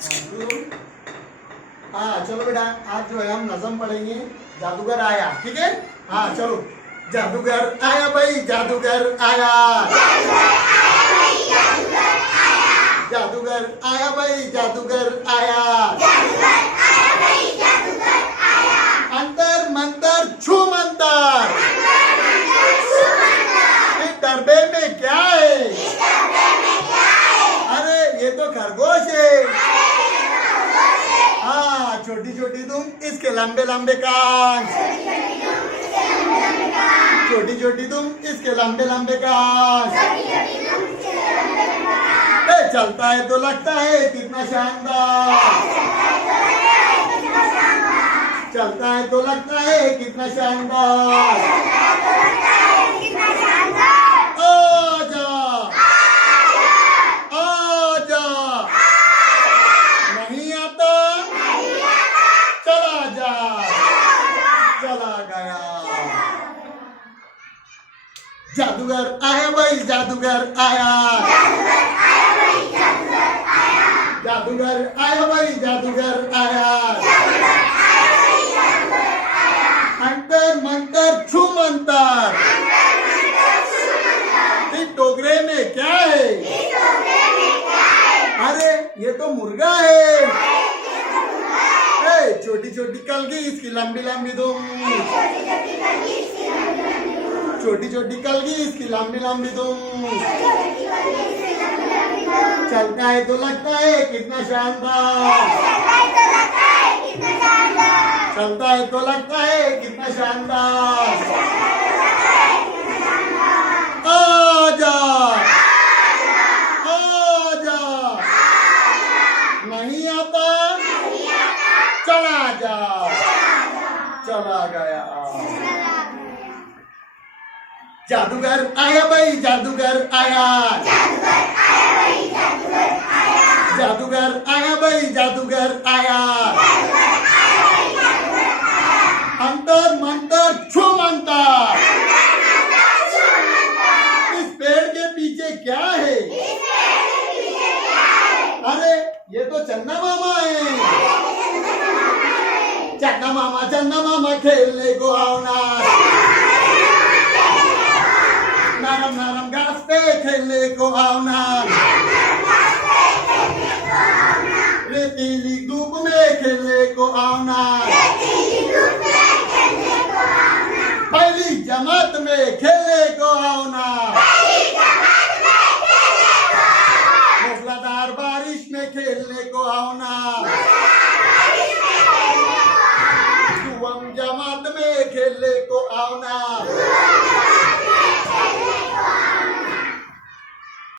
हाँ चलो बेटा, आज जो है हम नज़म पढ़ेंगे। जादूगर आया, ठीक है। हाँ चलो। जादूगर आया भाई, जादूगर आया। जादूगर आया भाई, जादूगर आया। अंतर मंतर छू मंतर। इस डब्बे में क्या है? अरे ये तो खरगोश है। हाँ, छोटी छोटी दुम, इसके लंबे लंबे कान। छोटी छोटी दुम, इसके लंबे लंबे कान। चलता है तो लगता है कितना शानदार। चलता है तो लगता है कितना शानदार। आजा आजा, नहीं आता चला जा, चला गया। जादूगर आया भाई, जादूगर आया। जादूगर आया भाई, जादूगर आया। अंतर मंतर छू मंतर। इस टोकरे में क्या है? अरे ये तो मुर्गा है। छोटी छोटी कलगी, इसकी लंबी लंबी दुम। छोटी छोटी कलगी, इसकी लंबी लंबी दुम। चलता है तो लगता है कितना शानदार। चलता है तो लगता है कितना शानदार। आजा आजा, नहीं आता चला जा, चला गया। जादूगर आया भाई, जादूगर आया। जादूगर आया भाई, जादूगर आया। अंतर मंतर छू मंतर। इस पेड़ के पीछे क्या है? अरे ये तो चन्ना मामा है। चन्ना मामा खेलने को आओ ना। नरम नरम घास पे खेलने को आओ ना। रेतीली धूप में खेलने को आओ ना। पहली जमात में खेलने को आओ ना। मूसलाधार बारिश में खेलने को आओ ना। दुआम जमात में खेलने को आओ ना।